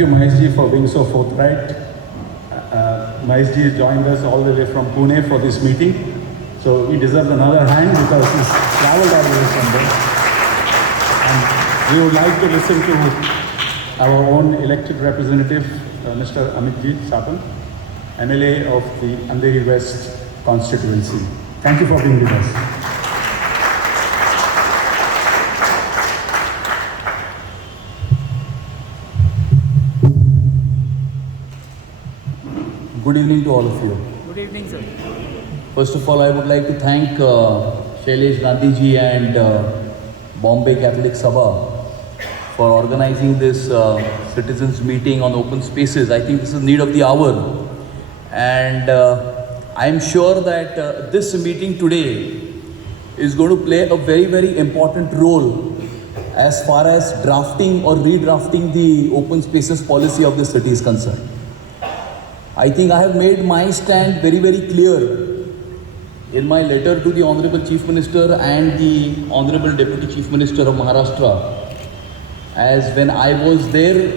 Thank you, Maheshji, for being so forthright. Maheshji joined us all the way from Pune for this meeting. So he deserves another hand because he's traveled all the way from there. And we would like to listen to our own elected representative, Mr. Amitjit Sapan, MLA of the Andheri West constituency. Thank you for being with us. Good evening to all of you. Good evening, sir. First of all, I would like to thank Shailesh Gandhi ji and Bombay Catholic Sabha for organizing this citizens meeting on open spaces. I think this is need of the hour, and I am sure that this meeting today is going to play a very, very important role as far as drafting or redrafting the open spaces policy of the city is concerned. I think I have made my stand very, very clear in my letter to the Honorable Chief Minister and the Honorable Deputy Chief Minister of Maharashtra, as when I was there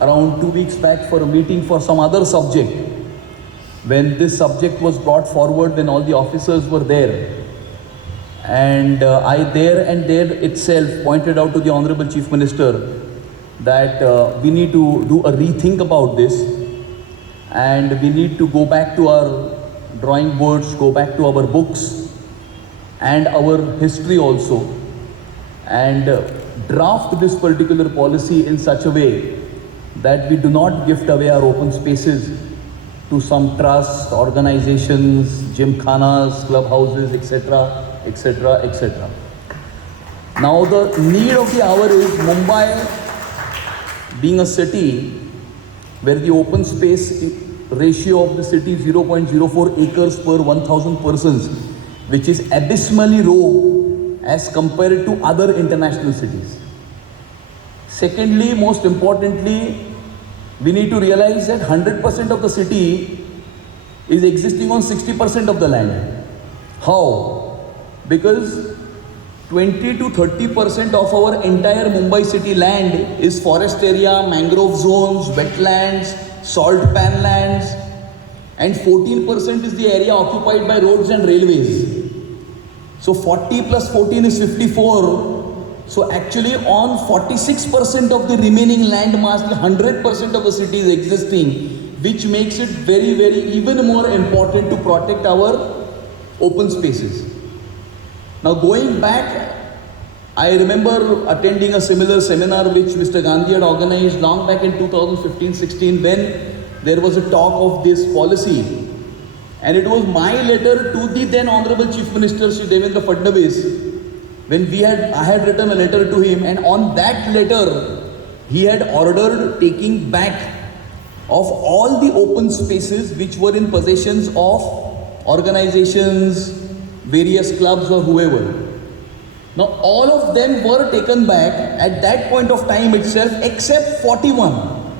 around 2 weeks back for a meeting for some other subject, when this subject was brought forward, when all the officers were there, and I there and there itself pointed out to the Honorable Chief Minister that we need to do a rethink about this, and we need to go back to our drawing boards, go back to our books and our history also, and draft this particular policy in such a way that we do not gift away our open spaces to some trusts, organizations, gymkhanas, clubhouses, etc., etc., etc. Now the need of the hour is Mumbai being a city where the open space ratio of the city is 0.04 acres per 1,000 persons, which is abysmally low as compared to other international cities. Secondly, most importantly, we need to realize that 100% of the city is existing on 60% of the land. How? Because 20 to 30% of our entire Mumbai city land is forest area, mangrove zones, wetlands, salt pan lands, and 14% is the area occupied by roads and railways. So 40 plus 14 is 54. So actually on 46% of the remaining land mass, the 100% of the city is existing, which makes it very, very even more important to protect our open spaces. Now going back, I remember attending a similar seminar which Mr. Gandhi had organized long back in 2015-16 when there was a talk of this policy. And it was my letter to the then Honorable Chief Minister Shri Devendra Fadnavis, when I had written a letter to him, and on that letter he had ordered taking back of all the open spaces which were in possessions of organizations, various clubs or whoever. Now all of them were taken back at that point of time itself except 41.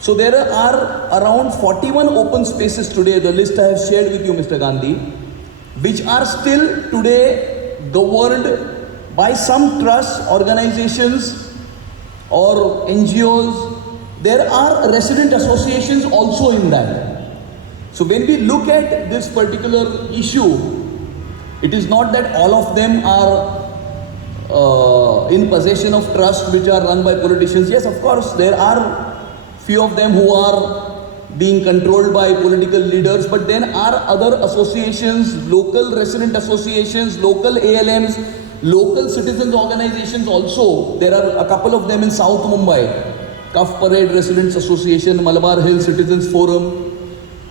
So there are around 41 open spaces today, the list I have shared with you, Mr. Gandhi, which are still today governed by some trusts, organizations or NGOs. There are resident associations also in that. So when we look at this particular issue, it is not that all of them are in possession of trusts which are run by politicians. Yes, of course, there are few of them who are being controlled by political leaders, but then are other associations, local resident associations, local ALMs, local citizens organizations also. There are a couple of them in South Mumbai, Cuff Parade Residents Association, Malabar Hill Citizens Forum,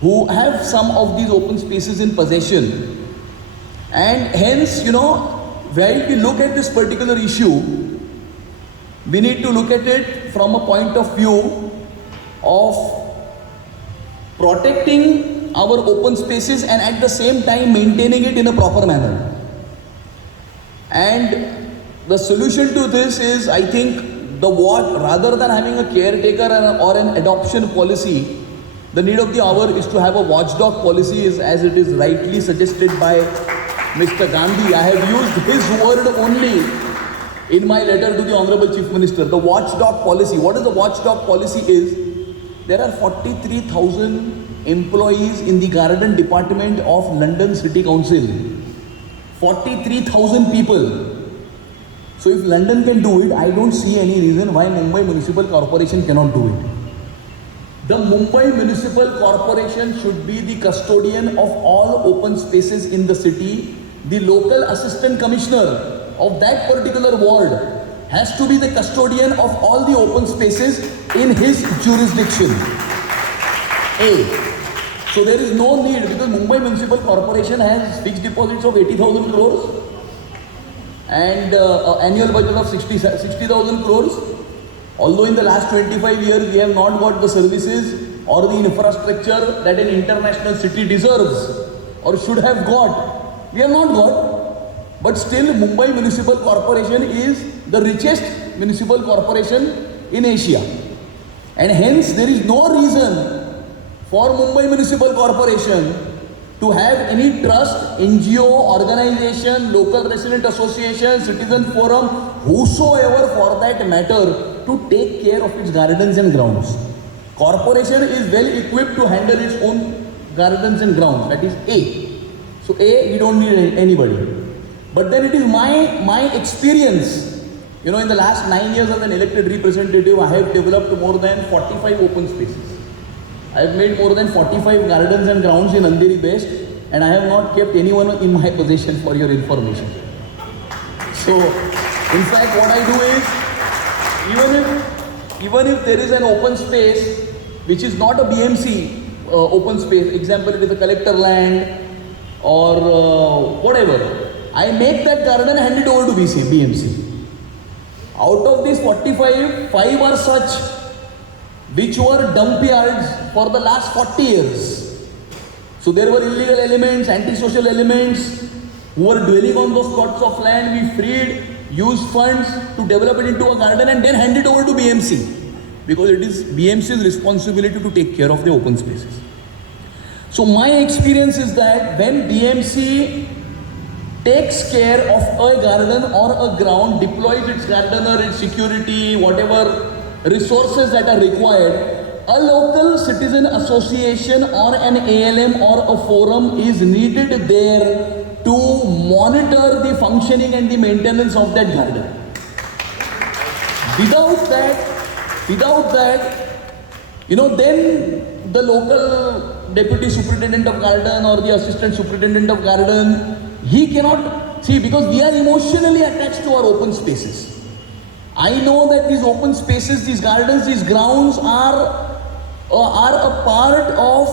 who have some of these open spaces in possession. And hence, while we look at this particular issue, we need to look at it from a point of view of protecting our open spaces and at the same time maintaining it in a proper manner. And the solution to this is, I think, rather than having a caretaker or an adoption policy, the need of the hour is to have a watchdog policy, as it is rightly suggested by Mr. Gandhi. I have used his word only in my letter to the Honorable Chief Minister, the watchdog policy. What is the watchdog policy is, there are 43,000 employees in the garden department of London City Council. 43,000 people. So if London can do it, I don't see any reason why Mumbai Municipal Corporation cannot do it. The Mumbai Municipal Corporation should be the custodian of all open spaces in the city. The local assistant commissioner of that particular ward has to be the custodian of all the open spaces in his jurisdiction. So there is no need, because Mumbai Municipal Corporation has fixed deposits of 80,000 crores and annual budget of 60,000 crores. Although in the last 25 years we have not got the services or the infrastructure that an international city deserves or should have got, we have not got. But still Mumbai Municipal Corporation is the richest municipal corporation in Asia. And hence there is no reason for Mumbai Municipal Corporation to have any trust, NGO, organization, local resident association, citizen forum, whosoever for that matter, to take care of its gardens and grounds. Corporation is well equipped to handle its own gardens and grounds. That is A. So A, we don't need anybody. But then it is my experience. You know, in the last 9 years as an elected representative, I have developed more than 45 open spaces. I have made more than 45 gardens and grounds in Andheri West, and I have not kept anyone in my possession, for your information. So, in fact, what I do is, even if there is an open space which is not a BMC open space, example it is a collector land or whatever, I make that garden and hand it over to BMC. Out of these 45, 5 are such which were dump yards for the last 40 years. So there were illegal elements, antisocial elements who were dwelling on those plots of land. We freed, used funds to develop it into a garden and then hand it over to BMC, because it is BMC's responsibility to take care of the open spaces. So my experience is that when BMC takes care of a garden or a ground, deploys its gardener, its security, whatever resources that are required, a local citizen association or an ALM or a forum is needed there to monitor the functioning and the maintenance of that garden. Without that, you know, then the local deputy superintendent of garden or the assistant superintendent of garden, he cannot see, because we are emotionally attached to our open spaces. I know that these open spaces, these gardens, these grounds are a part of,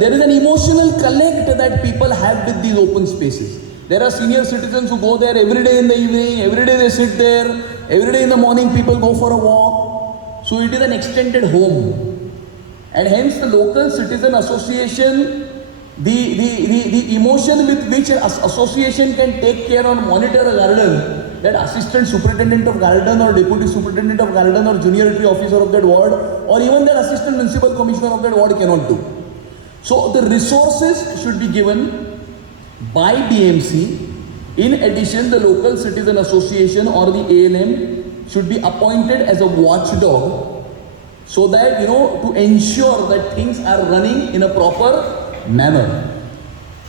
there is an emotional connect that people have with these open spaces. There are senior citizens who go there every day in the evening, every day they sit there, every day in the morning people go for a walk. So it is an extended home. And hence the local citizen association, the emotion with which an association can take care or monitor a garden, that assistant superintendent of garden or deputy superintendent of garden or junior tree officer of that ward or even that assistant municipal commissioner of that ward cannot do. So the resources should be given by BMC. In addition, the local citizen association or the ALM should be appointed as a watchdog, so that, you know, to ensure that things are running in a proper manner.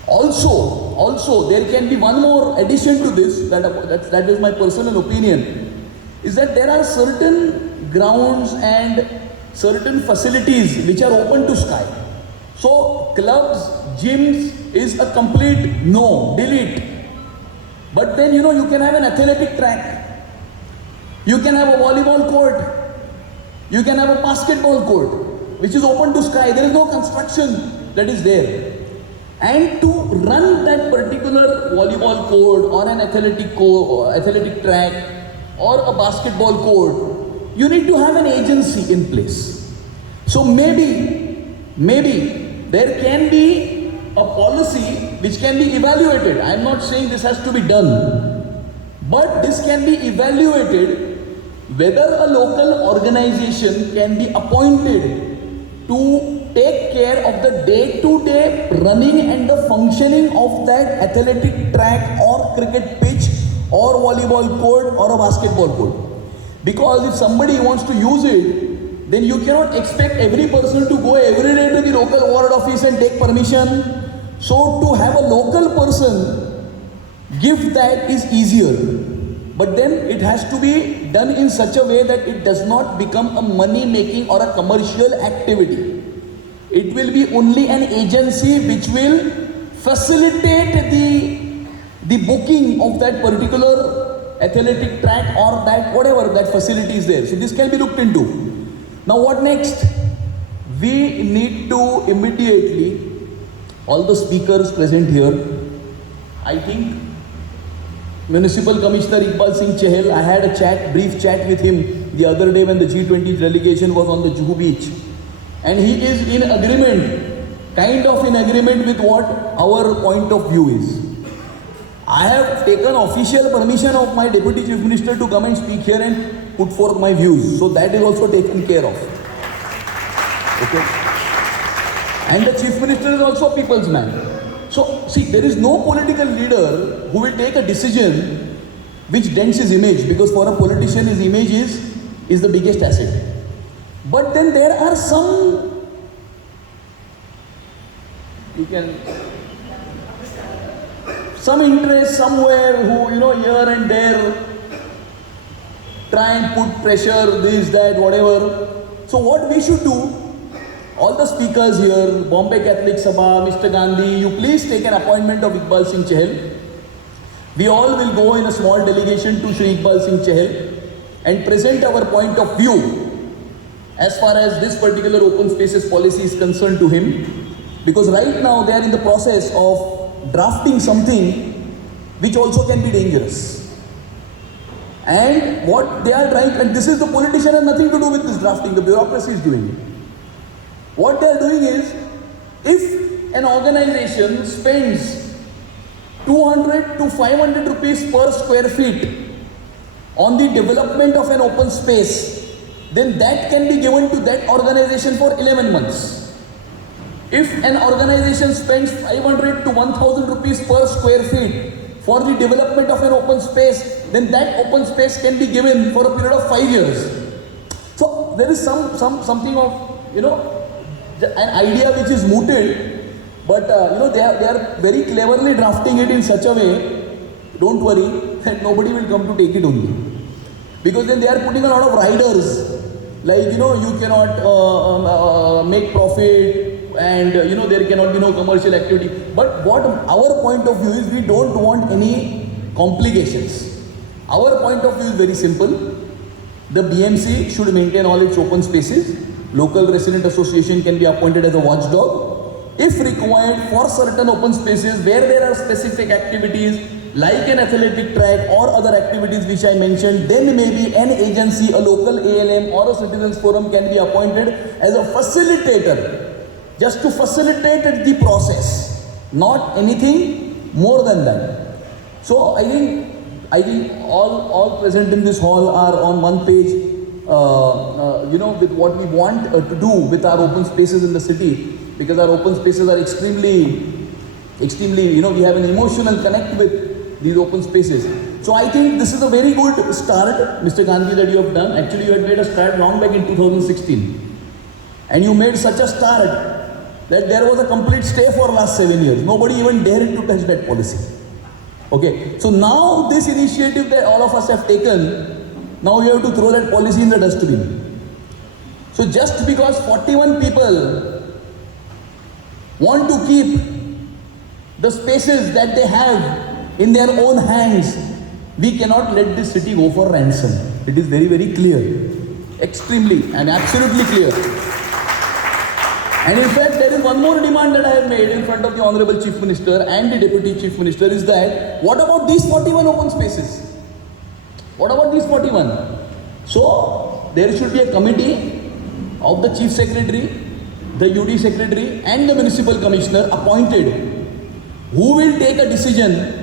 Also, there can be one more addition to this, that is my personal opinion, is that there are certain grounds and certain facilities which are open to sky. So clubs, gyms is a complete no, delete. But then, you know, you can have an athletic track, you can have a volleyball court, you can have a basketball court, which is open to sky. There is no construction that is there. And to run that particular volleyball court or an athletic track or a basketball court, you need to have an agency in place. So maybe there can be a policy which can be evaluated. I am not saying this has to be done, but this can be evaluated whether a local organization can be appointed to take care of the day-to-day running and the functioning of that athletic track or cricket pitch or volleyball court or a basketball court. Because if somebody wants to use it, then you cannot expect every person to go every day to the local ward office and take permission. So to have a local person give that is easier. But then it has to be done in such a way that it does not become a money making or a commercial activity. It will be only an agency which will facilitate the booking of that particular athletic track or that whatever that facility is there. So this can be looked into. Now what next? We need to immediately, all the speakers present here, I think Municipal Commissioner Iqbal Singh Chahal, I had a brief chat with him the other day when the G20 delegation was on the Juhu beach. And he is in agreement, kind of in agreement with what our point of view is. I have taken official permission of my Deputy Chief Minister to come and speak here and put forth my views. So that is also taken care of. Okay. And the Chief Minister is also a people's man. So see, there is no political leader who will take a decision which dents his image, because for a politician his image is the biggest asset. But then there are some, some interest somewhere who, here and there try and put pressure, this, that, whatever. So what we should do, all the speakers here, Bombay Catholic Sabha, Mr. Gandhi, you please take an appointment of Iqbal Singh Chahal. We all will go in a small delegation to Shri Iqbal Singh Chahal and present our point of view as far as this particular open spaces policy is concerned to him. Because right now they are in the process of drafting something which also can be dangerous. And what they are trying, and this is the politician has nothing to do with this drafting, the bureaucracy is doing it. What they are doing is, if an organization spends 200 to 500 rupees per square feet on the development of an open space, then that can be given to that organization for 11 months. If an organization spends 500 to 1000 rupees per square feet for the development of an open space, then that open space can be given for a period of 5 years. So there is something of, an idea which is mooted, but they are very cleverly drafting it in such a way, don't worry, that nobody will come to take it only. Because then they are putting a lot of riders, like, you cannot make profit, and there cannot be no commercial activity. But what our point of view is, we don't want any complications. Our point of view is very simple. The BMC should maintain all its open spaces. Local resident association can be appointed as a watchdog. If required, for certain open spaces where there are specific activities like an athletic track or other activities which I mentioned, then maybe an agency, a local ALM or a citizens forum can be appointed as a facilitator, just to facilitate the process, not anything more than that. So I think all present in this hall are on one page, with what we want to do with our open spaces in the city, because our open spaces are extremely, we have an emotional connect with these open spaces. So I think this is a very good start, Mr. Gandhi, that you have done. Actually, you had made a start long back in 2016. And you made such a start that there was a complete stay for last 7 years. Nobody even dared to touch that policy. Okay, so now this initiative that all of us have taken, now you have to throw that policy in the dustbin. So just because 41 people want to keep the spaces that they have in their own hands, we cannot let this city go for ransom. It is very, very clear. Extremely and absolutely clear. And in fact, there is one more demand that I have made in front of the Honorable Chief Minister and the Deputy Chief Minister, is that, what about these 41 open spaces? What about these 41? So, there should be a committee of the Chief Secretary, the UD Secretary and the Municipal Commissioner appointed, who will take a decision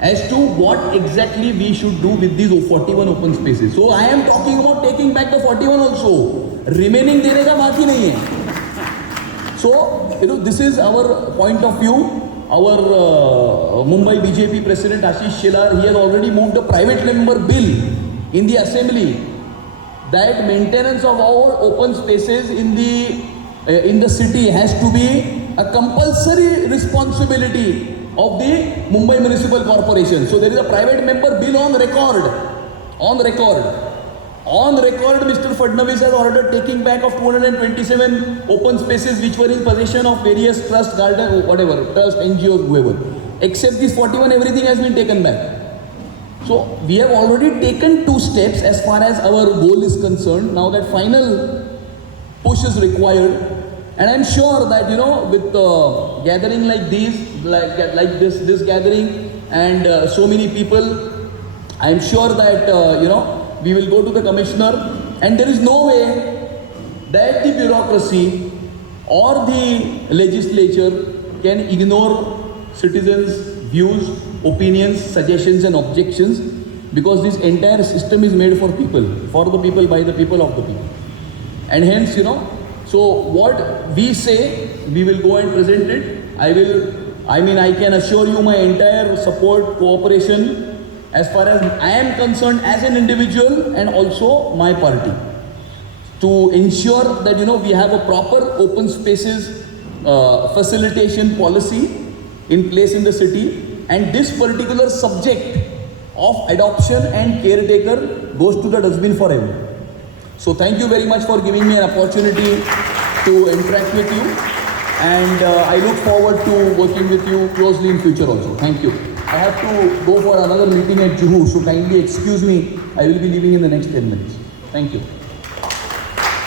as to what exactly we should do with these 41 open spaces. So, I am talking about taking back the 41 also. Remaining dene ka baaki nahi hai. So, this is our point of view. our Mumbai BJP President Ashish Shelar, he has already moved a private member bill in the assembly that maintenance of our open spaces in the city has to be a compulsory responsibility of the Mumbai Municipal Corporation. So there is a private member bill on record. On record, Mr. Fadnavis has ordered taking back of 227 open spaces which were in possession of various trust, garden, whatever, trust, NGOs, whoever. Except this 41, everything has been taken back. So we have already taken 2 steps as far as our goal is concerned. Now that final push is required, and I'm sure that with gathering like these, like this gathering, and so many people, I'm sure that we will go to the commissioner, and there is no way that the bureaucracy or the legislature can ignore citizens' views, opinions, suggestions and objections, because this entire system is made for people, by the people, of the people. And hence, so what we say, we will go and present it. I can assure you my entire support, cooperation, as far as I am concerned as an individual and also my party, to ensure that we have a proper open spaces facilitation policy in place in the city, and this particular subject of adoption and caretaker goes to the dustbin forever. So thank you very much for giving me an opportunity to interact with you, and I look forward to working with you closely in future also. Thank you. I have to go for another meeting at Juhu, so kindly excuse me. I will be leaving in the next 10 minutes. Thank you.